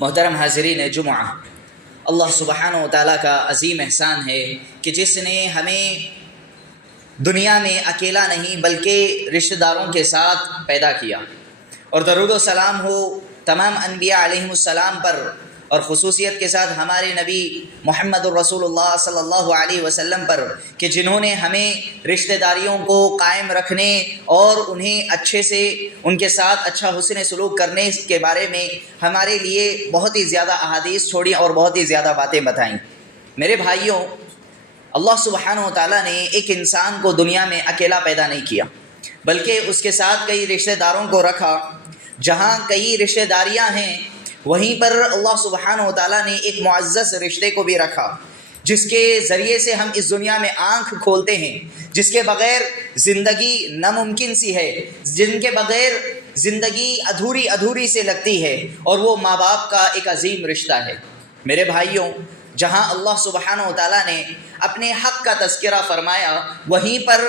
محترم حاضرین جمعہ، اللہ سبحانہ و تعالیٰ کا عظیم احسان ہے کہ جس نے ہمیں دنیا میں اکیلا نہیں بلکہ رشتہ داروں کے ساتھ پیدا کیا، اور درود و سلام ہو تمام انبیاء علیہم السلام پر، اور خصوصیت کے ساتھ ہمارے نبی محمد الرسول اللہ صلی اللہ علیہ وسلم پر، کہ جنہوں نے ہمیں رشتہ داریوں کو قائم رکھنے اور انہیں اچھے سے ان کے ساتھ اچھا حسن سلوک کرنے کے بارے میں ہمارے لیے بہت ہی زیادہ احادیث چھوڑی اور بہت ہی زیادہ باتیں بتائیں۔ میرے بھائیوں، اللہ سبحانہ و تعالیٰ نے ایک انسان کو دنیا میں اکیلا پیدا نہیں کیا، بلکہ اس کے ساتھ کئی رشتہ داروں کو رکھا۔ جہاں کئی رشتہ داریاں ہیں وہیں پر اللہ سبحانہ و تعالیٰ نے ایک معزز رشتے کو بھی رکھا، جس کے ذریعے سے ہم اس دنیا میں آنکھ کھولتے ہیں، جس کے بغیر زندگی ناممکن سی ہے، جن کے بغیر زندگی ادھوری سے لگتی ہے، اور وہ ماں باپ کا ایک عظیم رشتہ ہے۔ میرے بھائیوں، جہاں اللہ سبحانہ و تعالیٰ نے اپنے حق کا تذکرہ فرمایا، وہیں پر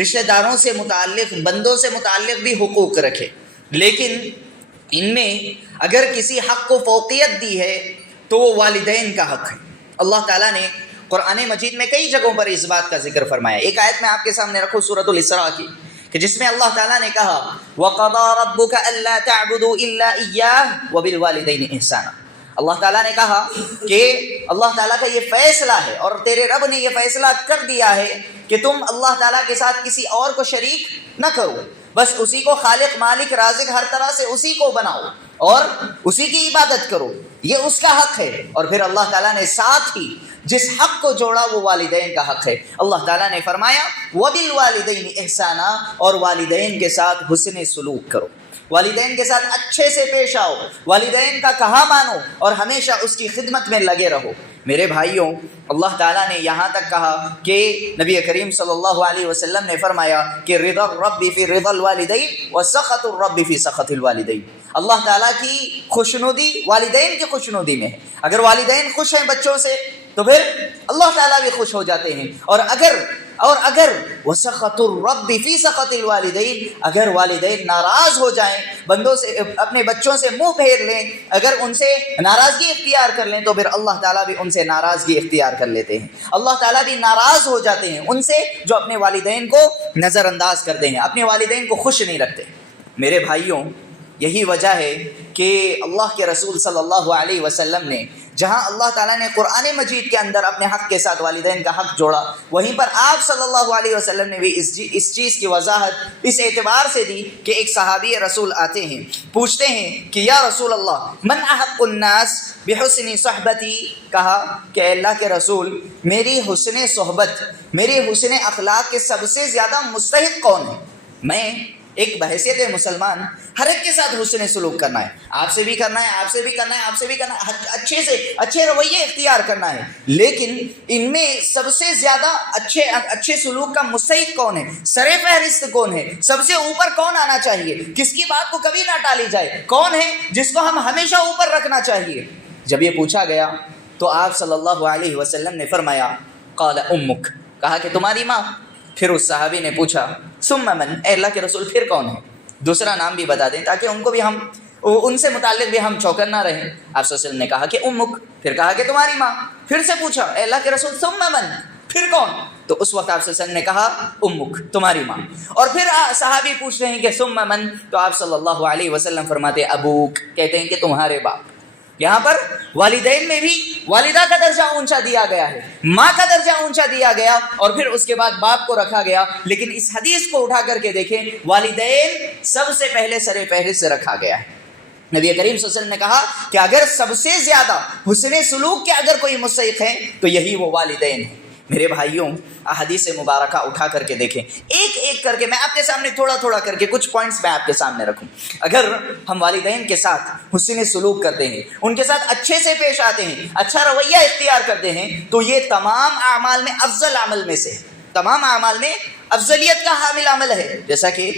رشتہ داروں سے متعلق، بندوں سے متعلق بھی حقوق رکھے، لیکن ان میں اگر کسی حق کو فوقیت دی ہے تو وہ والدین کا حق ہے۔ اللہ تعالیٰ نے قرآن مجید میں کئی جگہوں پر اس بات کا ذکر فرمایا۔ ایک آیت میں آپ کے سامنے رکھوں، سورۃ الاسراء کی، کہ جس میں اللہ تعالیٰ نے کہا وَقَضَىٰ رَبُّكَ أَلَّا تَعْبُدُوا إِلَّا إِيَّاهُ وَبِالْوَالِدَيْنِ إِحْسَانًا۔ اللہ تعالیٰ نے کہا کہ اللہ تعالیٰ کا یہ فیصلہ ہے، اور تیرے رب نے یہ فیصلہ کر دیا ہے کہ تم اللہ تعالیٰ کے ساتھ کسی اور کو شریک نہ کرو، بس اسی کو خالق، مالک، رازق ہر طرح سے اسی کو بناؤ اور اسی کی عبادت کرو، یہ اس کا حق ہے۔ اور پھر اللہ تعالیٰ نے ساتھ ہی جس حق کو جوڑا وہ والدین کا حق ہے۔ اللہ تعالیٰ نے فرمایا وَبِالْوَالِدَيْنِ إِحْسَانًا، اور والدین کے ساتھ حسن سلوک کرو، والدین کے ساتھ اچھے سے پیش آؤ، والدین کا کہا مانو اور ہمیشہ اس کی خدمت میں لگے رہو۔ میرے بھائیوں، اللہ تعالیٰ نے یہاں تک کہا کہ نبی کریم صلی اللہ علیہ وسلم نے فرمایا کہ رضا الرب فی رضا الوالدین وسخط الرب فی سخط الوالدین۔ اللہ تعالیٰ کی خوشنودی والدین کی خوشنودی میں ہے۔ اگر والدین خوش ہیں بچوں سے تو پھر اللہ تعالیٰ بھی خوش ہو جاتے ہیں، اور اگر وسخط الرب فی سخط الوالدین، اگر والدین ناراض ہو جائیں، بندوں سے، اپنے بچوں سے منہ پھیر لیں، اگر ان سے ناراضگی اختیار کر لیں، تو پھر اللہ تعالیٰ بھی ان سے ناراضگی اختیار کر لیتے ہیں۔ اللہ تعالیٰ بھی ناراض ہو جاتے ہیں ان سے جو اپنے والدین کو نظر انداز کرتے ہیں، اپنے والدین کو خوش نہیں رکھتے۔ میرے بھائیوں، یہی وجہ ہے کہ اللہ کے رسول صلی اللہ علیہ وسلم نے جہاں اللہ تعالیٰ نے قرآن مجید کے اندر اپنے حق کے ساتھ والدین کا حق جوڑا، وہیں پر آپ صلی اللہ علیہ وسلم نے بھی اس چیز کی وضاحت اس اعتبار سے دی کہ ایک صحابی رسول آتے ہیں، پوچھتے ہیں کہ یا رسول اللہ من احق الناس بحسن صحبتی، کہا کہ اللہ کے رسول، میری حسن صحبت، میری حسن اخلاق کے سب سے زیادہ مستحق کون ہے؟ میں ایک بحیثیت مسلمان ہر ایک کے ساتھ حسن سلوک کرنا ہے، آپ سے بھی کرنا ہے، آپ سے بھی کرنا ہے، آپ سے بھی کرنا ہے، اچھے سے اچھے رویے اختیار کرنا ہے، لیکن ان میں سب سے زیادہ اچھے سلوک کا مستحق کون ہے؟ سر فہرست کون ہے؟ سب سے اوپر کون آنا چاہیے؟ کس کی بات کو کبھی نہ ٹالی جائے؟ کون ہے جس کو ہم ہمیشہ اوپر رکھنا چاہیے؟ جب یہ پوچھا گیا تو آپ صلی اللہ علیہ وسلم نے فرمایا قال امک، کہا کہ تمہاری ماں۔ پھر اس صحابی نے پوچھا ثم من، اے اللہ کے رسول پھر کون ہے؟ دوسرا نام بھی بتا دیں تاکہ ان کو بھی ان سے متعلق بھی ہم چوکن نہ رہیں۔ آپ صلی اللہ علیہ وسلم نے کہا کہ امک، پھر کہا کہ تمہاری ماں۔ پھر سے پوچھا اے اللہ کے رسول ثم من، پھر کون؟ تو اس وقت آپ صلی اللہ علیہ وسلم نے کہا امک، تمہاری ماں۔ اور پھر صحابی پوچھ رہے ہیں کہ ثم من، تو آپ صلی اللہ علیہ وسلم فرماتے ابوک، کہتے ہیں کہ تمہارے باپ۔ یہاں پر والدین میں بھی والدہ کا درجہ اونچا دیا گیا ہے، ماں کا درجہ اونچا دیا گیا، اور پھر اس کے بعد باپ کو رکھا گیا۔ لیکن اس حدیث کو اٹھا کر کے دیکھیں، والدین سب سے پہلے سر فہرست سے رکھا گیا ہے۔ نبی کریم صلی اللہ علیہ وسلم نے کہا کہ اگر سب سے زیادہ حسن سلوک کے اگر کوئی مستحق ہے تو یہی وہ والدین ہیں۔ میرے بھائیوں، احادیث مبارکہ اٹھا کر کے دیکھیں، ایک ایک کر کے میں آپ کے سامنے تھوڑا کر کے کچھ پوائنٹس میں آپ کے سامنے رکھوں۔ اگر ہم والدین کے ساتھ حسن سلوک کرتے ہیں، ان کے ساتھ اچھے سے پیش آتے ہیں، اچھا رویہ اختیار کرتے ہیں، تو یہ تمام اعمال میں افضل عمل میں سے، تمام اعمال میں افضلیت کا حامل عمل ہے۔ جیسا کہ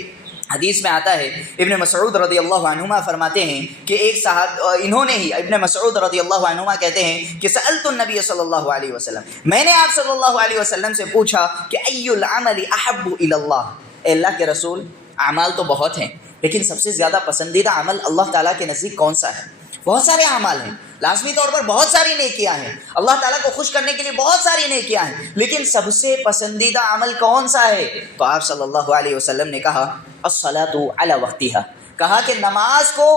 حدیث میں آتا ہے، ابن مسعود رضی اللہ عنہما فرماتے ہیں کہ انہوں نے ہی، ابن مسعود رضی اللہ عنہما کہتے ہیں کہ سألت النبی صلی اللہ علیہ وسلم، میں نے آپ صلی اللہ علیہ وسلم سے پوچھا کہ ای العمل احب الی اللہ، اے اللہ کے رسول، اعمال تو بہت ہیں لیکن سب سے زیادہ پسندیدہ عمل اللہ تعالیٰ کے نزدیک کون سا ہے؟ بہت سارے اعمال ہیں، لازمی طور پر بہت ساری نیکیاں ہیں، اللہ تعالیٰ کو خوش کرنے کے لیے بہت ساری نیکیاں ہیں، لیکن سب سے پسندیدہ عمل کون سا ہے؟ تو آپ صلی اللہ علیہ وسلم نے کہا الصلاۃ علی وقتہا، کہا کہ نماز کو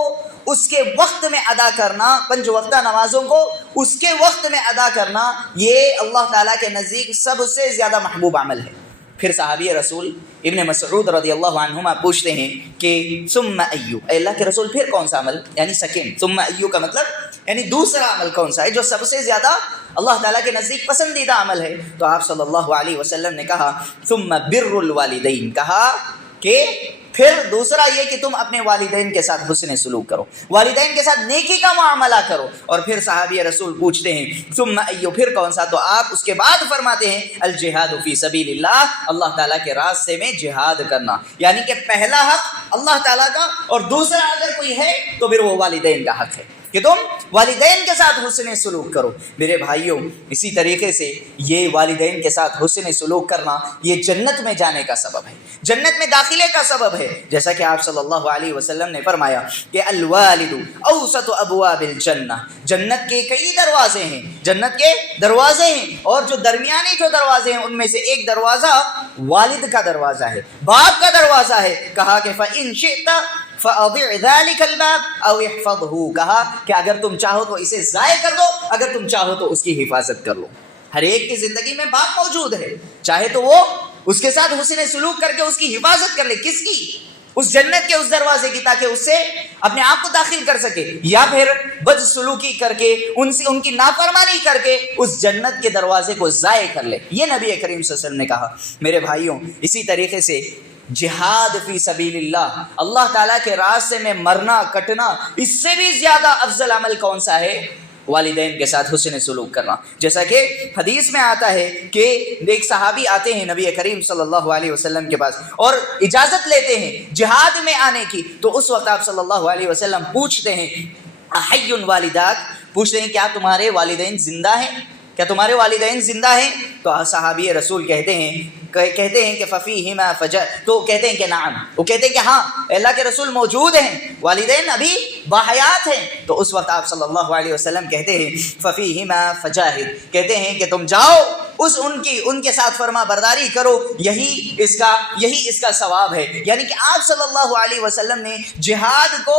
اس کے وقت میں ادا کرنا، 5 وقتہ نمازوں کو اس کے وقت میں ادا کرنا، یہ اللہ تعالیٰ کے نزدیک سب سے زیادہ محبوب عمل ہے۔ پھر صحابی رسول ابن مسعود رضی اللہ عنہما پوچھتے ہیں کہ ثم ایو، اے اللہ کے رسول پھر کون سا عمل، یعنی سیکنڈ، ثم ایو کا مطلب یعنی دوسرا عمل کون سا ہے جو سب سے زیادہ اللہ تعالیٰ کے نزدیک پسندیدہ عمل ہے؟ تو آپ صلی اللہ علیہ وسلم نے کہا ثم بر الوالدین، کہا کہ پھر دوسرا یہ کہ تم اپنے والدین کے ساتھ حسن سلوک کرو، والدین کے ساتھ نیکی کا معاملہ کرو۔ اور پھر صحابی رسول پوچھتے ہیں ثم ایو، پھر کون سا؟ تو آپ اس کے بعد فرماتے ہیں الجہاد فی سبیل اللہ، اللہ تعالیٰ کے راستے میں جہاد کرنا، یعنی کہ پہلا حق اللہ تعالیٰ کا، اور دوسرا اگر کوئی ہے تو پھر وہ والدین کا حق ہے کہ تم والدین کے ساتھ حسن سلوک کرو۔ میرے بھائیوں، اسی طریقے سے یہ والدین کے ساتھ حسن سلوک کرنا یہ جنت میں جانے کا سبب ہے، جنت میں داخلے کا سبب ہے، جیسا کہ آپ صلی اللہ علیہ وسلم نے فرمایا کہ الوالد اوسط ابواب الجنہ، جنت کے کئی دروازے ہیں، جنت کے دروازے ہیں، اور جو درمیانی جو دروازے ہیں ان میں سے ایک دروازہ والد کا دروازہ ہے، باپ کا دروازہ ہے۔ کہا کہ فَإِن شِئْتَ فَأَضِعْ ذَلِكَ الْبَابَ أَوْ احْفَظْهُ، کہا کہ اگر تم چاہو تو اسے ضائع کر دو، اگر تم چاہو تو اس کی حفاظت کر لو۔ ہر ایک کی زندگی میں باپ موجود ہے، چاہے تو وہ اس کے ساتھ حسن سلوک کر کے اس کی حفاظت کر لے، کس کی؟ اس جنت کے اس دروازے کی، تاکہ اس سے اپنے آپ کو داخل کر سکے، یا پھر بد سلوکی کر کے ان کی نافرمانی کر کے اس جنت کے دروازے کو ضائع کر لے۔ یہ نبی کریم صلی اللہ علیہ وسلم نے کہا۔ میرے بھائیوں، اسی طریقے سے جہاد فی سبیل اللہ، اللہ تعالیٰ کے راستے میں مرنا کٹنا، اس سے بھی زیادہ افضل عمل کون سا ہے؟ والدین کے ساتھ حسن سلوک کرنا۔ جیسا کہ حدیث میں آتا ہے کہ ایک صحابی آتے ہیں نبی کریم صلی اللہ علیہ وسلم کے پاس اور اجازت لیتے ہیں جہاد میں آنے کی، تو اس وقت آپ صلی اللہ علیہ وسلم پوچھتے ہیں احی والداک، پوچھتے ہیں کیا تمہارے والدین زندہ ہیں، کیا تمہارے والدین زندہ ہیں؟ تو صحابی رسول کہتے ہیں کہ ففیہما فجر، تو کہتے ہیں کہ نعم، وہ کہتے ہیں کہ ہاں اللہ کے رسول موجود ہیں، والدین ابھی باحیات ہیں۔ تو اس وقت آپ صلی اللہ علیہ وسلم کہتے ہیں ففیہما فجاہد، کہتے ہیں کہ تم جاؤ ان کے ساتھ فرما برداری کرو، یہی اس کا ثواب ہے۔ یعنی کہ آپ صلی اللہ علیہ وسلم نے جہاد کو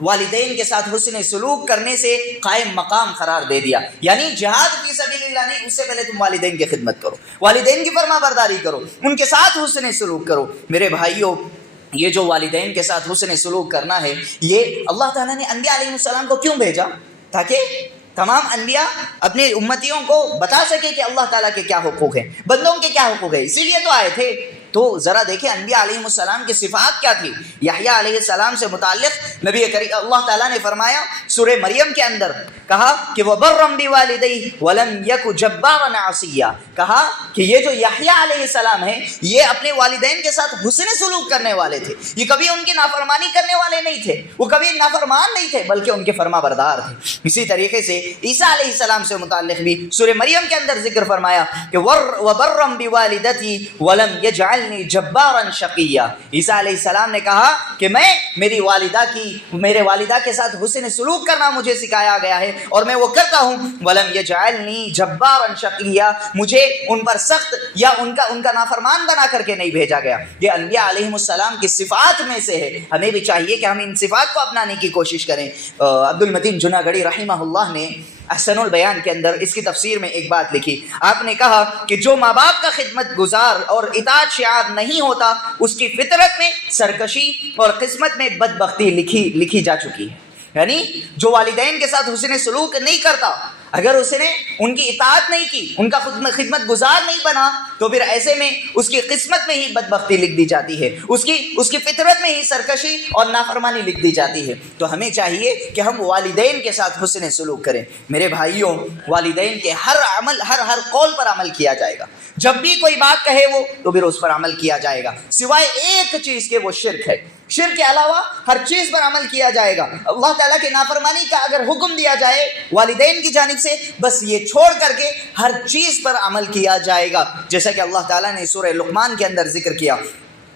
والدین کے ساتھ حسن سلوک کرنے سے قائم مقام قرار دے دیا، یعنی جہاد فی سبیل اللہ نہیں، اس سے پہلے تم والدین کی خدمت کرو، والدین کی فرما برداری کرو، ان کے ساتھ حسن سلوک کرو۔ میرے بھائیوں، یہ جو والدین کے ساتھ حسن سلوک کرنا ہے، یہ اللہ تعالیٰ نے انبیاء علیہ السلام کو کیوں بھیجا؟ تاکہ تمام انبیاء اپنے امتیوں کو بتا سکے کہ اللہ تعالیٰ کے کیا حقوق ہیں، بندوں کے کیا حقوق ہیں، اسی لیے تو آئے تھے۔ تو ذرا دیکھیں انبیاء علیہ السلام کی صفات کیا تھی۔ یحییٰ علیہ السلام سے متعلق نبی کریم اللہ تعالیٰ نے فرمایا سورہ مریم کے اندر، کہا کہ وَبَرًّا بِوَالِدَيْهِ وَلَمْ يَكُ جَبَّارًا عَصِيًّا، کہا کہ یہ جو یحییٰ علیہ السلام ہیں یہ اپنے والدین کے ساتھ حسن سلوک کرنے والے تھے، یہ کبھی ان کی نافرمانی کرنے والے نہیں تھے، وہ کبھی نافرمان نہیں تھے بلکہ ان کے فرما بردار تھے۔ اسی طریقے سے عیسیٰ علیہ السلام سے متعلق بھی سورہ مریم کے اندر ذکر فرمایا کہ وَبَرًّا بِوَالِدَتِي وَلَمْ يَجْعَلْنِي جبارا شقیہ، عیسیٰ علیہ السلام نے کہا کہ میرے والدہ کے ساتھ حسن سلوک کرنا مجھے سکھایا گیا ہے اور میں وہ کرتا ہوں۔ ولم یجعلنی جبارا شقیہ، مجھے ان پر سخت یا ان کا نافرمان بنا کر کے نہیں بھیجا گیا۔ یہ انبیاء علیہ السلام کی صفات میں سے ہے، ہمیں بھی چاہیے کہ ہم ان صفات کو اپنانے کی کوشش کریں۔ عبد المتین جناگڑھی رحمہ اللہ نے احسن البیان کے اندر اس کی تفسیر میں ایک بات لکھی، آپ نے کہا کہ جو ماں باپ کا خدمت گزار اور اطاعت شعار نہیں ہوتا اس کی فطرت میں سرکشی اور قسمت میں بدبختی لکھی جا چکی ہے۔ یعنی جو والدین کے ساتھ حسن سلوک نہیں کرتا، اگر اس نے ان کی اطاعت نہیں کی، ان کا خدمت گزار نہیں بنا، تو پھر ایسے میں اس کی قسمت میں ہی بدبختی لکھ دی جاتی ہے، اس کی فطرت میں ہی سرکشی اور نافرمانی لکھ دی جاتی ہے۔ تو ہمیں چاہیے کہ ہم والدین کے ساتھ حسن سلوک کریں۔ میرے بھائیوں، والدین کے ہر قول پر عمل کیا جائے گا، جب بھی کوئی بات کہے وہ تو پھر اس پر عمل کیا جائے گا، سوائے ایک چیز کے، وہ شرک ہے۔ شرک کے علاوہ ہر چیز پر عمل کیا جائے گا۔ اللہ تعالیٰ کے نافرمانی کا اگر حکم دیا جائے والدین کی جانب سے، بس یہ چھوڑ کر کے ہر چیز پر عمل کیا جائے گا، جیسا کہ اللہ تعالیٰ نے سورہ لقمان کے اندر ذکر کیا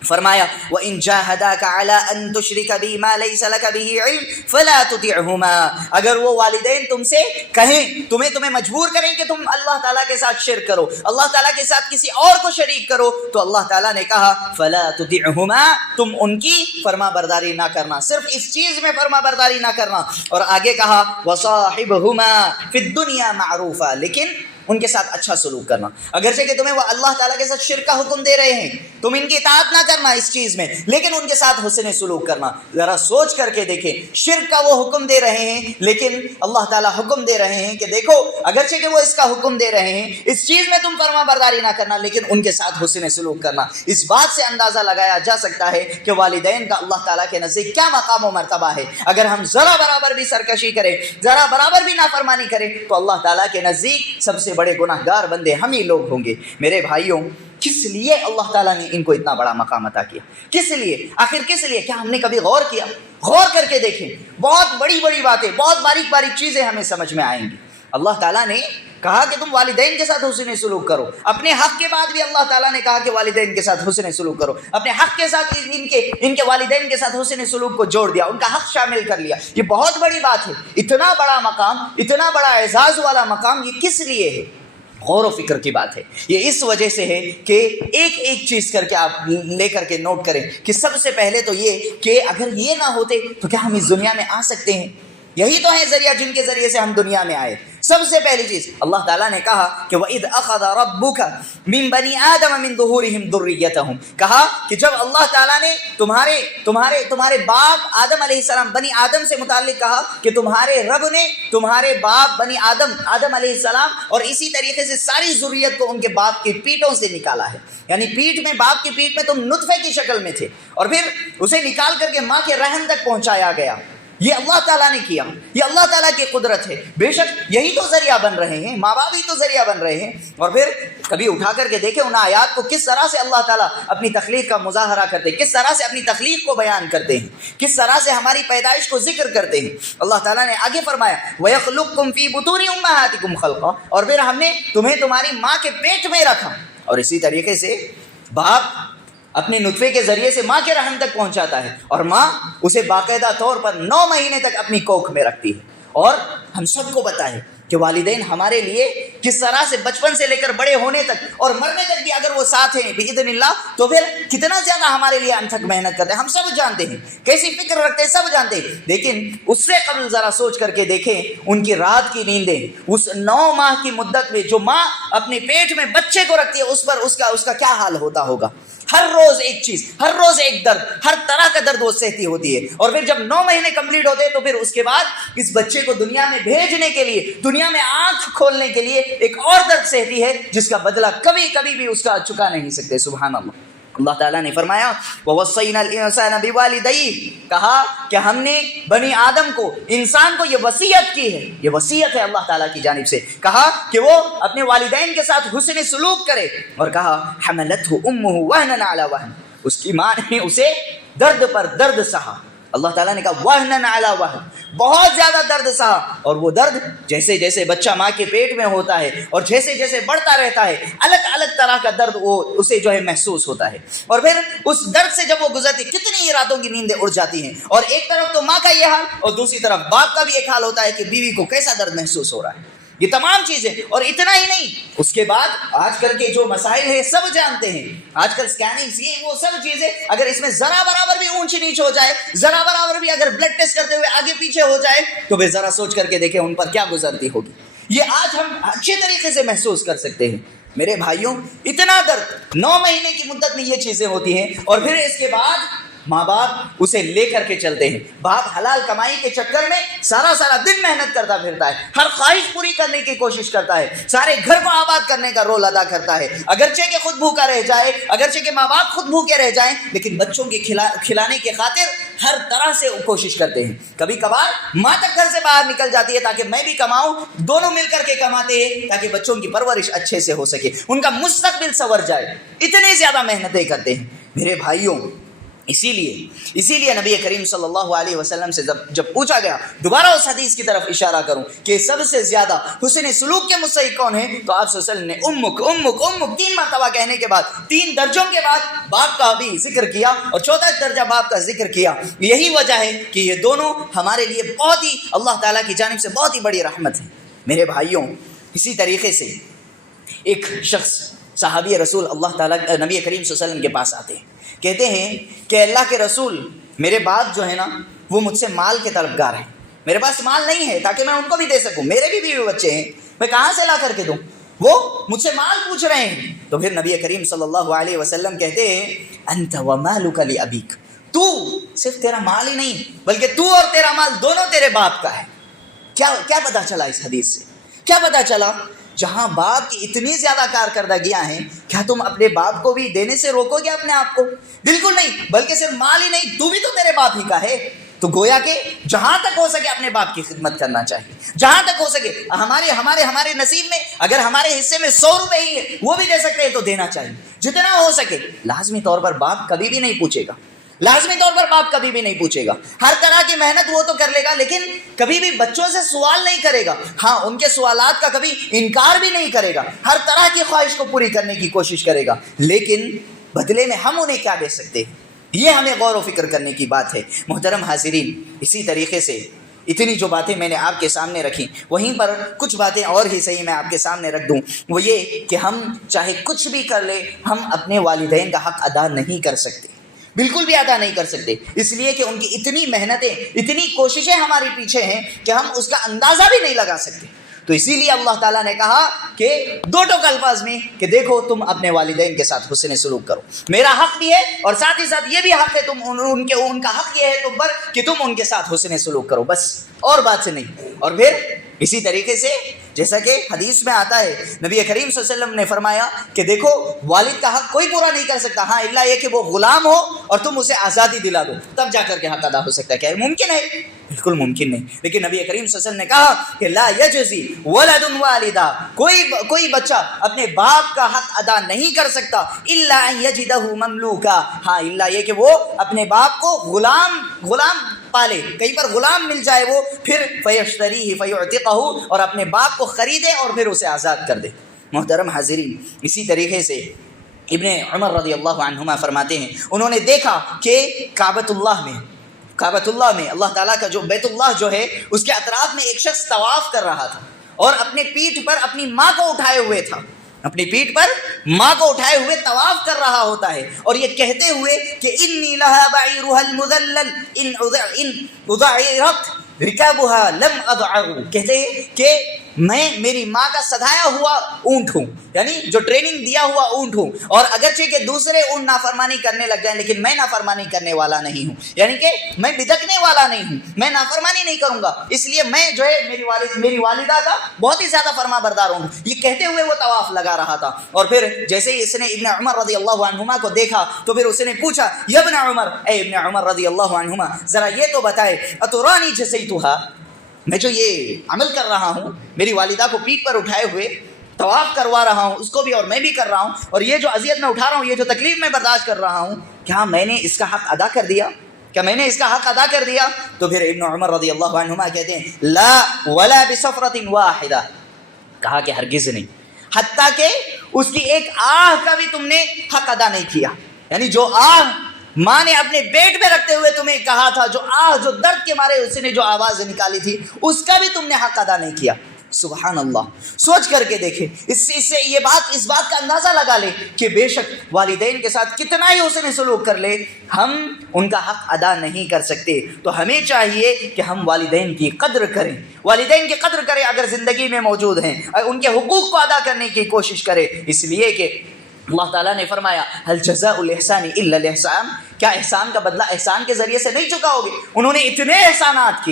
فرمایا وَإِن جَاهَدَاكَ عَلَىٰ أَن تُشْرِكَ بِي مَا لَيْسَ لَكَ بِهِ عِلْمٌ فَلَا تُطِعْهُمَا، اگر وہ والدین تم سے کہیں، تمہیں مجبور کریں کہ تم اللہ تعالیٰ کے ساتھ شرک کرو، اللہ تعالیٰ کے ساتھ کسی اور کو شریک کرو، تو اللہ تعالیٰ نے کہا فَلَا تُطِعْهُمَا، تم ان کی فرما برداری نہ کرنا، صرف اس چیز میں فرما برداری نہ کرنا۔ اور آگے کہا وَصَاحِبْهُمَا فِي الدُّنْيَا مَعْرُوفًا، لیکن ان کے ساتھ اچھا سلوک کرنا، اگرچہ کہ تمہیں وہ اللہ تعالیٰ کے ساتھ شرک کا حکم دے رہے ہیں، تم ان کی اطاعت نہ کرنا اس چیز میں، لیکن ان کے ساتھ حسن سلوک کرنا۔ ذرا سوچ کر کے دیکھیں، شرک کا وہ حکم دے رہے ہیں، لیکن اللہ تعالیٰ حکم دے رہے ہیں کہ دیکھو اگرچہ کہ وہ اس کا حکم دے رہے ہیں، اس چیز میں تم فرما برداری نہ کرنا، لیکن ان کے ساتھ حسن سلوک کرنا۔ اس بات سے اندازہ لگایا جا سکتا ہے کہ والدین کا اللہ تعالیٰ کے نزدیک کیا مقام و مرتبہ ہے۔ اگر ہم ذرا برابر بھی سرکشی کریں، ذرا برابر بھی نافرمانی کریں، تو اللہ تعالیٰ کے نزدیک سب سے بڑے گناہ گار بندے ہم ہی لوگ ہوں گے۔ میرے بھائیوں، کس لیے اللہ تعالیٰ نے ان کو اتنا بڑا مقام عطا کیا؟ کس لیے؟ آخر کس لیے؟ کیا ہم نے کبھی غور کیا؟ غور کر کے دیکھیں، بہت بڑی بڑی باتیں، بہت باریک باریک چیزیں ہمیں سمجھ میں آئیں گی۔ اللہ تعالیٰ نے کہا کہ تم والدین کے ساتھ حسن سلوک کرو، اپنے حق کے بعد بھی اللہ تعالیٰ نے کہا کہ والدین کے ساتھ حسن سلوک کرو، اپنے حق کے ساتھ ان کے والدین کے ساتھ حسن سلوک کو جوڑ دیا، ان کا حق شامل کر لیا۔ یہ بہت بڑی بات ہے، اتنا بڑا مقام، اتنا بڑا اعزاز والا مقام، یہ کس لیے ہے؟ غور و فکر کی بات ہے۔ یہ اس وجہ سے ہے کہ ایک ایک چیز کر کے آپ لے کر کے نوٹ کریں کہ سب سے پہلے تو یہ کہ اگر یہ نہ ہوتے تو کیا ہم اس دنیا میں آ سکتے ہیں؟ یہی تو ہے ذریعہ جن کے ذریعے سے ہم دنیا میں آئے۔ سب سے پہلی چیز اللہ تعالیٰ نے کہا کہ وَإِذْ أَخَذَ رَبُّكَ مِن بَنِي آدَمَ مِن ظُهُورِهِمْ ذُرِّيَّتَهُمْ، کہا کہ جب اللہ تعالیٰ نے تمہارے باپ آدم علیہ السلام، بنی آدم سے متعلق کہا کہ تمہارے رب نے تمہارے باپ بنی آدم علیہ السلام اور اسی طریقے سے ساری ذریت کو ان کے باپ کی پیٹوں سے نکالا ہے، یعنی پیٹ میں، باپ کی پیٹ میں تم نطفے کی شکل میں تھے اور پھر اسے نکال کر کے ماں کے رحم تک پہنچایا گیا۔ یہ اللہ تعالیٰ نے کیا، یہ اللہ تعالیٰ کی قدرت ہے۔ بے شک یہی تو ذریعہ بن رہے ہیں، ماں باپ ہی تو ذریعہ بن رہے ہیں۔ اور پھر کبھی اٹھا کر کے دیکھیں ان آیات کو، کس طرح سے اللہ تعالیٰ اپنی تخلیق کا مظاہرہ کرتے ہیں، کس طرح سے اپنی تخلیق کو بیان کرتے ہیں، کس طرح سے ہماری پیدائش کو ذکر کرتے ہیں۔ اللہ تعالیٰ نے آگے فرمایا وَيَخْلُقْكُمْ فِي بُطُونِ أُمَّهَاتِكُمْ خَلْقًا، اور پھر ہم نے تمہیں تمہاری ماں کے پیٹ میں رکھا۔ اور اسی طریقے سے باپ اپنے نطفے کے ذریعے سے ماں کے رحم تک پہنچاتا ہے اور ماں اسے باقاعدہ طور پر 9 مہینے تک اپنی کوکھ میں رکھتی ہے۔ اور ہم سب کو پتہ ہے کہ والدین ہمارے لیے کس طرح سے بچپن سے لے کر بڑے ہونے تک اور مرنے تک بھی اگر وہ ساتھ ہیں بإذن اللہ تو پھر کتنا زیادہ ہمارے لیے انتھک محنت کرتے ہیں، ہم سب جانتے ہیں، کیسی فکر رکھتے ہیں سب جانتے ہیں۔ لیکن اس سے قبل ذرا سوچ کر کے دیکھیں ان کی رات کی نیندیں، اس 9 ماہ کی مدت میں جو ماں اپنے پیٹ میں بچے کو رکھتی ہے اس پر اس کا کیا حال ہوتا ہوگا۔ ہر روز ایک چیز، ہر روز ایک درد، ہر طرح کا درد وہ سہتی ہوتی ہے۔ اور پھر جب 9 مہینے کمپلیٹ ہوتے ہیں تو پھر اس کے بعد اس بچے کو دنیا میں بھیجنے کے لیے، دنیا میں آنکھ کھولنے کے لیے ایک اور درد سہتی ہے جس کا بدلہ کبھی بھی اس کا چکا نہیں سکتے۔ سبحان اللہ۔ اللہ تعالیٰ نے فرمایا وَوَصَّيْنَا الْإِنسَانَ بِوَالِدَيْهِ، کہا کہ ہم نے بنی آدم کو، انسان کو یہ وصیت کی ہے، یہ وصیت ہے اللہ تعالیٰ کی جانب سے، کہا کہ وہ اپنے والدین کے ساتھ حسن سلوک کرے، اور کہا حَمَلَتْهُ أُمُّهُ وَهْنًا عَلَى وَهْنٍ، اس کی ماں نے اسے درد پر درد سہا۔ اللہ تعالیٰ نے کہا وَهْنًا عَلَى وَهْنٍ، بہت زیادہ درد سہا، اور وہ درد جیسے جیسے بچہ ماں کے پیٹ میں ہوتا ہے اور جیسے جیسے بڑھتا رہتا ہے الگ الگ طرح کا درد وہ اسے جو ہے محسوس ہوتا ہے۔ اور پھر اس درد سے جب وہ گزرتی کتنی ہی راتوں کی نیندیں اڑ جاتی ہیں، اور ایک طرف تو ماں کا یہ حال اور دوسری طرف باپ کا بھی ایک حال ہوتا ہے کہ بیوی کو کیسا درد محسوس ہو رہا ہے۔ یہ تمام چیزیں، اور اتنا ہی نہیں، اس کے بعد آج کل کے جو مسائل ہیں سب جانتے ہیں، آج کل سکیننگز، یہ وہ سب چیزیں، اگر اس میں ذرا برابر بھی اونچ نیچ ہو جائے، ذرا برابر بھی اگر بلڈ ٹیسٹ کرتے ہوئے آگے پیچھے ہو جائے تو پھر ذرا سوچ کر کے دیکھیں ان پر کیا گزرتی ہوگی۔ یہ آج ہم اچھے طریقے سے محسوس کر سکتے ہیں۔ میرے بھائیوں، اتنا درد 9 مہینے کی مدت میں یہ چیزیں ہوتی ہیں، اور پھر اس کے بعد ماں باپ اسے لے کر کے چلتے ہیں۔ باپ حلال کمائی کے چکر میں سارا دن محنت کرتا پھرتا ہے، ہر خواہش پوری کرنے کی کوشش کرتا ہے، سارے گھر کو آباد کرنے کا رول ادا کرتا ہے، اگرچہ کہ خود بھوکا رہ جائے، اگرچہ کہ ماں باپ خود بھوکے رہ جائیں، لیکن بچوں کے کھلانے کی خاطر ہر طرح سے کوشش کرتے ہیں۔ کبھی کبھار ماں تک گھر سے باہر نکل جاتی ہے تاکہ میں بھی کماؤں، دونوں مل کر کے کماتے ہیں تاکہ بچوں کی پرورش اچھے سے ہو سکے، ان کا مستقبل سنور جائے، اتنی زیادہ محنتیں کرتے ہیں۔ میرے بھائیوں، اسی لیے نبی کریم صلی اللہ علیہ وسلم سے جب پوچھا گیا، دوبارہ اس حدیث کی طرف اشارہ کروں کہ سب سے زیادہ حسن سلوک کے مستحق کون ہیں، تو آپ صلی اللہ علیہ وسلم نے امک 3 مرتبہ کہنے کے بعد، 3 درجوں کے بعد باپ کا بھی ذکر کیا اور چوتھا درجہ باپ کا ذکر کیا۔ یہی وجہ ہے کہ یہ دونوں ہمارے لیے بہت ہی اللہ تعالیٰ کی جانب سے بہت ہی بڑی رحمت ہے۔ میرے بھائیوں، اسی طریقے سے ایک شخص صحابی رسول اللہ تعالیٰ نبی کریم صلی اللہ علیہ وسلم کے پاس آتے ہیں، کہتے ہیں کہ اللہ کے رسول، میرے باپ جو ہے نا وہ مجھ سے مال کے طلبگار ہیں، میرے پاس مال نہیں ہے تاکہ میں ان کو بھی دے سکوں، میرے بھی بیوی بچے ہیں، میں کہاں سے لا کر کے دوں، وہ مجھ سے مال پوچھ رہے ہیں۔ تو پھر نبی کریم صلی اللہ علیہ وسلم کہتے ہیں انت ومالک لابیک، تو صرف تیرا مال ہی نہیں بلکہ تو اور تیرا مال دونوں تیرے باپ کا ہے۔ کیا پتا چلا اس حدیث سے؟ کیا پتا چلا؟ جہاں باپ کی اتنی زیادہ کارکردگیاں ہیں، کیا تم اپنے باپ کو بھی دینے سے روکو گے اپنے آپ کو؟ بالکل نہیں، بلکہ صرف مال ہی نہیں، تو بھی تو تیرے باپ ہی کا ہے۔ تو گویا کہ جہاں تک ہو سکے اپنے باپ کی خدمت کرنا چاہیے، جہاں تک ہو سکے۔ ہمارے نصیب میں اگر ہمارے حصے میں 100 روپے ہی ہے، وہ بھی دے سکتے ہیں تو دینا چاہیے، جتنا ہو سکے۔ لازمی طور پر باپ کبھی بھی نہیں پوچھے گا، لازمی طور پر باپ کبھی بھی نہیں پوچھے گا، ہر طرح کی محنت وہ تو کر لے گا، لیکن کبھی بھی بچوں سے سوال نہیں کرے گا۔ ہاں، ان کے سوالات کا کبھی انکار بھی نہیں کرے گا، ہر طرح کی خواہش کو پوری کرنے کی کوشش کرے گا، لیکن بدلے میں ہم انہیں کیا دے سکتے ہیں، یہ ہمیں غور و فکر کرنے کی بات ہے۔ محترم حاضرین، اسی طریقے سے اتنی جو باتیں میں نے آپ کے سامنے رکھی، وہیں پر کچھ باتیں اور ہی صحیح میں آپ کے سامنے رکھ دوں، وہ یہ کہ ہم چاہے کچھ بھی کر لیں، ہم اپنے والدین کا حق ادا نہیں کر سکتے، بالکل بھی ادا نہیں کر سکتے، اس لیے کہ ان کی اتنی محنتیں، اتنی کوششیں ہمارے پیچھے ہیں کہ ہم اس کا اندازہ بھی نہیں لگا سکتے۔ تو اسی لیے اللہ تعالیٰ نے کہا کہ 2 ٹوک الفاظ میں کہ دیکھو تم اپنے والدین کے ساتھ حسن سلوک کرو، میرا حق بھی ہے اور ساتھ ہی ساتھ یہ بھی حق ہے ان کا حق یہ ہے تم پر کہ تم ان کے ساتھ حسن سلوک کرو، بس اور بات سے نہیں۔ اور پھر اسی طریقے سے جیسا کہ حدیث میں آتا ہے، نبی کریم صلی اللہ علیہ وسلم نے فرمایا کہ دیکھو والد کا حق کوئی پورا نہیں کر سکتا، ہاں الا یہ کہ وہ غلام ہو اور تم اسے آزادی دلا دو، تب جا کر کے حق ادا ہو سکتا ہے۔ کیا ممکن ہے؟ بالکل ممکن نہیں۔ لیکن نبی کریم صلی اللہ علیہ وسلم نے کہا کہ لا یجزی ولد والدہ، کوئی بچہ اپنے باپ کا حق ادا نہیں کر سکتا الا ان یجدہ مملوکا، ہاں الا یہ کہ وہ اپنے باپ کو غلام پالے، کہیں پر غلام مل جائے وہ، پھر فیشتریہ فیعتقہ، اور اپنے باپ کو خریدے اور پھر اسے آزاد کر دے۔ محترم حاضرین، اسی طریقے سے ابن عمر رضی اللہ عنہما فرماتے ہیں، انہوں نے دیکھا کہ کعبۃ اللہ میں اللہ تعالیٰ کا جو بیت اللہ جو ہے اس کے اطراف میں ایک شخص طواف کر رہا تھا اور اپنے پیٹھ پر اپنی ماں کو اٹھائے ہوئے تھا، اپنی پیٹھ پر ماں کو اٹھائے ہوئے طواف کر رہا ہوتا ہے، اور یہ کہتے ہوئے کہ انی لہا بعیرها المذلل ان اضعرت رکابها لم اضعه، کہتے ہیں کہ میں میری ماں کا سدھایا ہوا اونٹ ہوں، یعنی جو ٹریننگ دیا ہوا اونٹ ہوں، اور اگرچہ کہ دوسرے اونٹ نافرمانی کرنے لگ جائیں لیکن میں نافرمانی کرنے والا نہیں ہوں، یعنی کہ میں بدکنے والا نہیں ہوں، میں نافرمانی نہیں کروں گا، اس لیے میں جو ہے میری والدہ کا بہت ہی زیادہ فرما بردار ہوں۔ یہ کہتے ہوئے وہ طواف لگا رہا تھا، اور پھر جیسے ہی اس نے ابن عمر رضی اللہ عنہما کو دیکھا تو پھر اس نے پوچھا یا ابن عمر، اے ابن عمر رضی اللہ عنہما، ذرا یہ تو بتائے اترانی جسیتها، میں جو یہ عمل کر رہا ہوں، میری والدہ کو پیٹھ پر اٹھائے ہوئے طواف کروا رہا ہوں، اس کو بھی اور میں بھی کر رہا ہوں، اور یہ جو اذیت میں اٹھا رہا ہوں، یہ جو تکلیف میں برداشت کر رہا ہوں، کیا میں نے اس کا حق ادا کر دیا؟ کیا میں نے اس کا حق ادا کر دیا؟ تو پھر ابن عمر رضی اللہ عنہما کہتے ہیں لا ولا بصفرۃ واحدہ، کہا کہ ہرگز نہیں، حتیٰ کہ اس کی ایک آہ کا بھی تم نے حق ادا نہیں کیا، یعنی جو آہ ماں نے اپنے پیٹ میں رکھتے ہوئے تمہیں کہا تھا، جو درد کے مارے اس نے جو آواز نکالی تھی، اس کا بھی تم نے حق ادا نہیں کیا۔ سبحان اللہ، سوچ کر کے دیکھیں، اس سے اس بات کا اندازہ لگا لے کہ بے شک والدین کے ساتھ کتنا ہی حسن سلوک کر لے، ہم ان کا حق ادا نہیں کر سکتے۔ تو ہمیں چاہیے کہ ہم والدین کی قدر کریں، اگر زندگی میں موجود ہیں، ان کے حقوق کو ادا کرنے کی کوشش کریں، اس لیے کہ اللہ تعالیٰ نے فرمایا هل جزاء الاحسان الا الاحسان، کیا احسان کا بدلہ احسان کے ذریعے سے نہیں چکاؤ گے؟ انہوں نے اتنے احسانات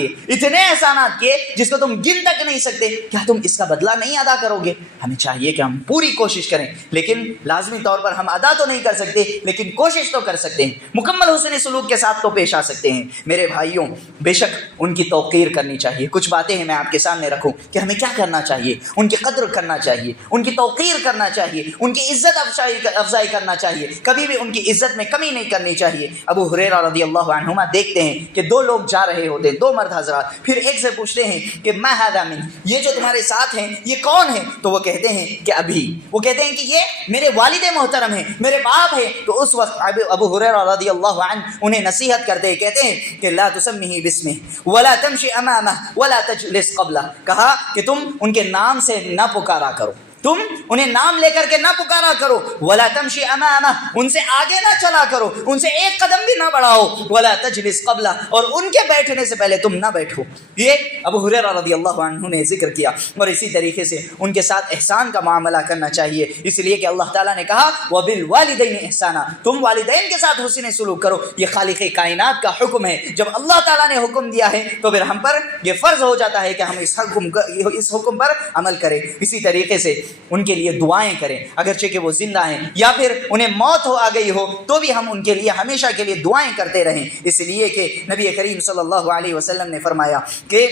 کیے جس کو تم گن تک نہیں سکتے، کیا تم اس کا بدلہ نہیں ادا کرو گے؟ ہمیں چاہیے کہ ہم پوری کوشش کریں، لیکن لازمی طور پر ہم ادا تو نہیں کر سکتے، لیکن کوشش تو کر سکتے ہیں، مکمل حسن سلوک کے ساتھ تو پیش آ سکتے ہیں۔ میرے بھائیوں، بے شک ان کی توقیر کرنی چاہیے۔ کچھ باتیں ہیں میں آپ کے سامنے رکھوں کہ ہمیں کیا کرنا چاہیے، ان کی قدر کرنا چاہیے، ان کی توقیر کرنا چاہیے، ان کی عزت افزائی کرنا چاہیے، کبھی بھی ان کی عزت میں کمی نہیں کرنی چاہیے۔ چاہیے۔ ابو ہریرہ رضی اللہ عنہما دیکھتے ہیں کہ دو لوگ جا رہے ہوتے ہیں، دو مرد حضرات، پھر ایک سے پوچھتے ہیں کہ ما ھذا من، یہ جو تمہارے ساتھ ہیں یہ کون ہیں؟ تو وہ کہتے ہیں کہ ابھی، وہ کہتے ہیں کہ یہ میرے والد محترم ہیں، میرے باپ ہیں۔ تو اس وقت ابو ہریرہ رضی اللہ عنہ انہیں نصیحت کرتے ہیں، کہتے ہیں کہ لا تسمہ باسمہ ولا تمشی امامہ ولا تجلس قبلہ، کہا کہ تم ان کے نام سے نہ پکارا کرو، تم انہیں نام لے کر کے نہ پکارا کرو، ولا تمشی امامہ، ان سے آگے نہ چلا کرو، ان سے ایک قدم بھی نہ بڑھاؤ، ولا تجلس قبلہ، اور ان کے بیٹھنے سے پہلے تم نہ بیٹھو۔ یہ ابو ہریرہ رضی اللہ عنہ نے ذکر کیا، اور اسی طریقے سے ان کے ساتھ احسان کا معاملہ کرنا چاہیے، اس لیے کہ اللہ تعالیٰ نے کہا وبالوالدین احسانا، تم والدین کے ساتھ حسن سلوک کرو۔ یہ خالق کائنات کا حکم ہے، جب اللہ تعالیٰ نے حکم دیا ہے تو پھر ہم پر یہ فرض ہو جاتا ہے کہ ہم اس حکم پر عمل کریں۔ اسی طریقے سے ان کے لیے دعائیں کریں، اگرچہ کہ وہ زندہ ہیں یا پھر انہیں موت آ گئی ہو تو بھی ہم ان کے لیے ہمیشہ کے لیے دعائیں کرتے رہیں، اس لیے کہ نبی کریم صلی اللہ علیہ وسلم نے فرمایا کہ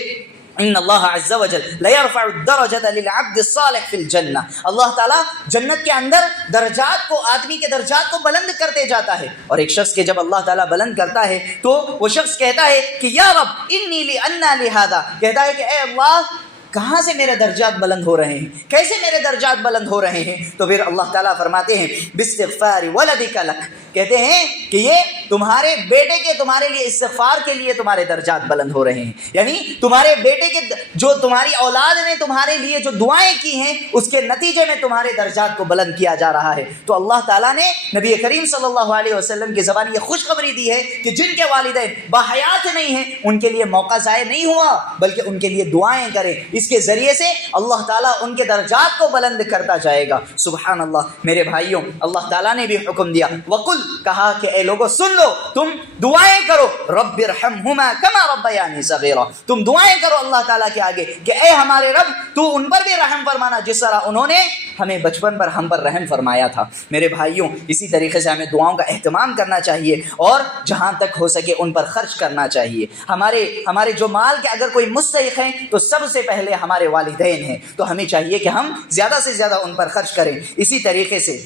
ان اللہ عز وجل لیرفع الدرجۃ للعبد الصالح فی الجنہ، اللہ تعالیٰ جنت کے اندر درجات کو، آدمی کے درجات کو بلند کرتے جاتا ہے، اور ایک شخص کے جب اللہ تعالیٰ بلند کرتا ہے تو وہ شخص کہتا ہے کہ یا رب انی لأنا لہذا، کہتا ہے کہ اے اللہ کہاں سے میرے درجات بلند ہو رہے ہیں، کیسے میرے درجات بلند ہو رہے ہیں؟ تو پھر اللہ تعالیٰ فرماتے ہیں باستغفار ولدک لک، کہتے ہیں کہ یہ تمہارے بیٹے کے، تمہارے لیے استغفار کے لیے تمہارے درجات بلند ہو رہے ہیں، یعنی تمہارے بیٹے کے، جو تمہاری اولاد نے تمہارے لیے جو دعائیں کی ہیں اس کے نتیجے میں تمہارے درجات کو بلند کیا جا رہا ہے۔ تو اللہ تعالیٰ نے نبی کریم صلی اللہ علیہ وسلم کی زبان یہ خوشخبری دی ہے کہ جن کے والدین باحیات نہیں ہیں ان کے لیے موقع ضائع نہیں ہوا، بلکہ ان کے لیے دعائیں کریں، اس کے ذریعے سے اللہ تعالیٰ ان کے درجات کو بلند کرتا جائے گا۔ سبحان اللہ، میرے بھائیوں، اللہ تعالیٰ نے بھی حکم دیا، وقل، کہا کہ اے لوگو سن لو، تم دعائیں کرو، رب ارحمہما کما ربیانی صغیرا، تم دعائیں کرو اللہ تعالیٰ کے آگے کہ اے ہمارے رب تو ان پر بھی رحم فرمانا جس طرح انہوں نے ہمیں بچپن پر ہم پر رحم فرمایا تھا۔ میرے بھائیوں، اسی طریقے سے ہمیں دعاؤں کا اہتمام کرنا چاہیے اور جہاں تک ہو سکے ان پر خرچ کرنا چاہیے۔ ہمارے جو مال کے اگر کوئی مستحق ہیں تو سب سے پہلے ہمارے والدین ہیں، تو ہمیں چاہیے کہ ہم زیادہ سے زیادہ ان پر خرچ کریں۔ اسی طریقے سے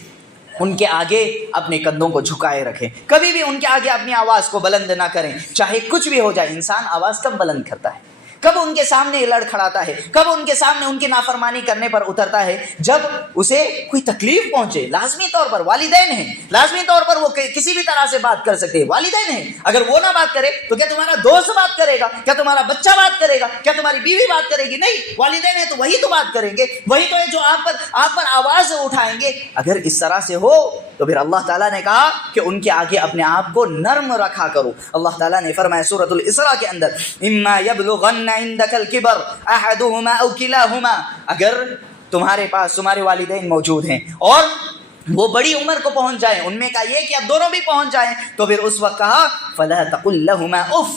ان کے آگے اپنے کندھوں کو جھکائے رکھیں، کبھی بھی ان کے آگے اپنی آواز کو بلند نہ کریں، چاہے کچھ بھی ہو جائے۔ انسان آواز کب بلند کرتا ہے؟ کب ان کے سامنے لڑ کھڑاتا ہے؟ کب ان کے سامنے ان کی نافرمانی کرنے پر اترتا ہے؟ جب اسے کوئی تکلیف پہنچے۔ لازمی طور پر والدین ہیں، لازمی طور پر وہ کسی بھی طرح سے بات کر سکتے ہیں، والدین ہیں، اگر وہ نہ بات کرے تو کیا تمہارا دوست بات کرے گا؟ کیا تمہارا بچہ بات کرے گا؟ کیا تمہاری بیوی بات کرے گی؟ نہیں، والدین ہیں تو وہی تو بات کریں گے، وہی تو ہے جو آپ پر آواز اٹھائیں گے۔ اگر اس طرح سے ہو تو پھر اللہ تعالیٰ نے کہا کہ ان کے آگے اپنے آپ کو نرم رکھا کرو۔ اللہ تعالیٰ نے فرمایا سورۃ الاسراء کے اندر، اما یبلغن عندک الکبر احدہما او کلاہما، اگر تمہارے پاس تمہارے والدین موجود ہیں اور وہ بڑی عمر کو پہنچ جائیں، ان میں کا یہ کہ اب دونوں بھی پہنچ جائیں، تو پھر اس وقت کہا فلا تقل لہما اف،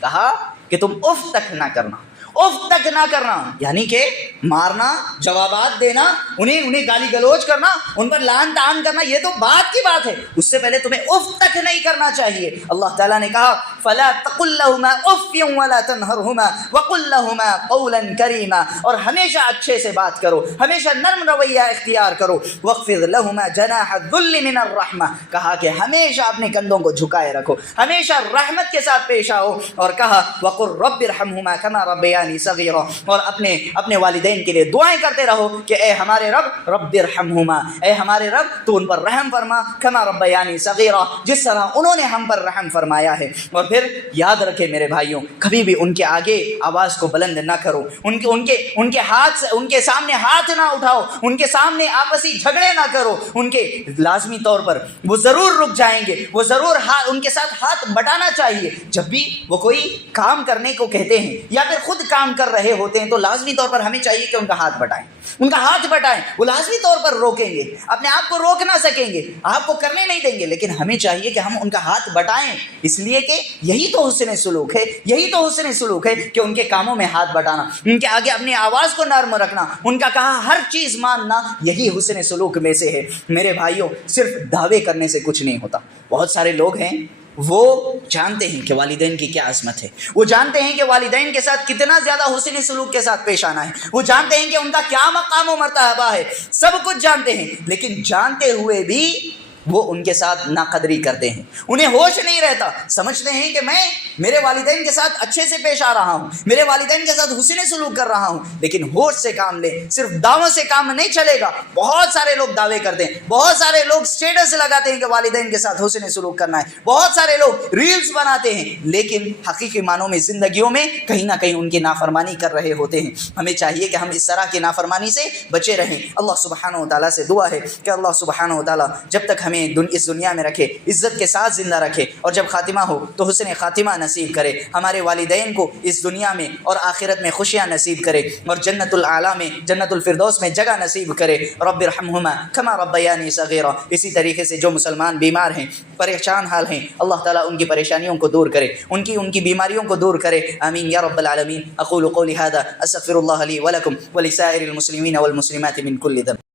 کہا کہ تم اف تک نہ کرنا، اف تک نہ کرنا، یعنی کہ مارنا، جوابات دینا، انہیں گالی گلوچ کرنا، ان پر لعن طعن کرنا، یہ تو بات کی بات ہے، اس سے پہلے تمہیں اف تک نہیں کرنا چاہیے۔ اللہ تعالیٰ نے کہا فلا تقل لهما اف ولا تنهرهما وقل لهما قولا کریما، اور ہمیشہ اچھے سے بات کرو، ہمیشہ نرم رویہ اختیار کرو، واخفض لهما جناح الذل من الرحمہ، کہا کہ ہمیشہ اپنے کندھوں کو جھکائے رکھو، ہمیشہ رحمت کے ساتھ پیش آؤ، اور کہا وقل رب ارحمهما كما ربياني صغیرا، اور اپنے والدین کے لیے دعائیں کرتے رہو کہ اے ہمارے رب ارحمہما، اے ہمارے رب تو ان پر رحم فرما، کما ربیانی صغیرا، جس طرح انہوں نے ہم پر رحم فرمایا ہے۔ اور پھر یاد رکھے میرے بھائیوں، کبھی بھی ان کے آگے آواز کو بلند نہ کرو، ان کے ہاتھ سے ان کے سامنے ہاتھ نہ اٹھاؤ، ان کے سامنے آپسی جھگڑے نہ کرو، ان کے لازمی طور پر وہ ضرور رک جائیں گے، وہ ضرور ان کے ساتھ ہاتھ بٹانا چاہیے جب بھی وہ کوئی کام کرنے کو کہتے ہیں یا پھر خود کام کر رہے ہوتے ہیں، تو لازمی طور پر ہمیں چاہیے کہ ان کا ہاتھ بٹائیں، ان کا ہاتھ بٹائیں، وہ لازمی طور پر روکیں گے، اپنے آپ کو روک نہ سکیں گے، آپ کو کرنے نہیں دیں گے، لیکن ہمیں چاہیے کہ ہم ان کا ہاتھ بٹائیں، اس لیے کہ یہی تو حسن سلوک ہے، یہی تو حسن سلوک ہے کہ ان کے کاموں میں ہاتھ بٹانا، ان کے آگے اپنی آواز کو نرم رکھنا، ان کا کہا ہر چیز ماننا، یہی حسن سلوک میں سے ہے۔ میرے بھائیوں، صرف دعوے کرنے سے کچھ نہیں ہوتا۔ بہت سارے لوگ ہیں وہ جانتے ہیں کہ والدین کی کیا عظمت ہے، وہ جانتے ہیں کہ والدین کے ساتھ کتنا زیادہ حسن سلوک کے ساتھ پیش آنا ہے، وہ جانتے ہیں کہ ان کا کیا مقام و مرتبہ ہے، سب کچھ جانتے ہیں، لیکن جانتے ہوئے بھی وہ ان کے ساتھ ناقدری کرتے ہیں. انہیں ہوش نہیں رہتا, سمجھتے ہیں کہ میں میرے والدین کے ساتھ اچھے سے پیش آ رہا ہوں, میرے والدین کے ساتھ حسن سلوک کر رہا ہوں, لیکن ہوش سے کام لے. صرف دعووں سے کام نہیں چلے گا. بہت سارے لوگ دعوے کرتے ہیں, بہت سارے لوگ اسٹیٹس لگاتے ہیں کہ والدین کے ساتھ حسن سلوک کرنا ہے, بہت سارے لوگ ریلز بناتے ہیں, لیکن حقیقی معنوں میں زندگیوں میں کہیں نہ کہیں ان کی نافرمانی کر رہے ہوتے ہیں. ہمیں چاہیے کہ ہم اس طرح کی نافرمانی سے بچے رہیں. اللہ سبحانہ و تعالیٰ سے دعا ہے کہ اللہ سبحانہ و تعالیٰ جب تک ہمیں اس دنیا میں رکھے, عزت کے ساتھ زندہ رکھے, اور جب خاتمہ ہو تو حسن خاتمہ نصیب کرے. ہمارے والدین کو اس دنیا میں اور آخرت میں خوشیاں نصیب کرے, اور جنت الاعلیٰ میں, جنت الفردوس میں جگہ نصیب کرے. رب ارحمہما کما ربیانی صغیرا. اسی طریقے سے جو مسلمان بیمار ہیں, پریشان حال ہیں, اللہ تعالیٰ ان کی پریشانیوں کو دور کرے, ان کی بیماریوں کو دور کرے. آمین یا رب العالمین. اقول قولی ھذا استغفر اللہ لی ولکم ولسائر المسلمین والمسلمات من کل ذنب.